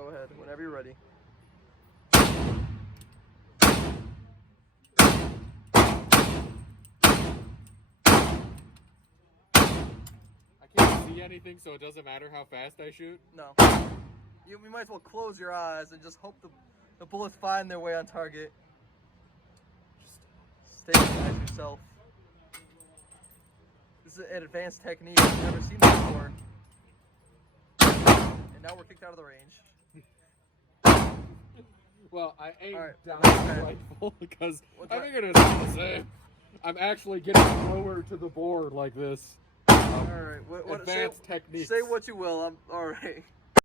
Go ahead, whenever you're ready. I can't see anything, so it doesn't matter how fast I shoot. No. You might as well close your eyes and just hope the bullets find their way on target. Just stabilize yourself. This is an advanced technique. I've never seen this before. And now we're kicked out of the range. Well, I aimed Alright, down okay. the rifle because What's I that? figured it's not the same. I'm actually getting lower to the board like this. Alright, Advanced techniques. Say what you will. I'm alright.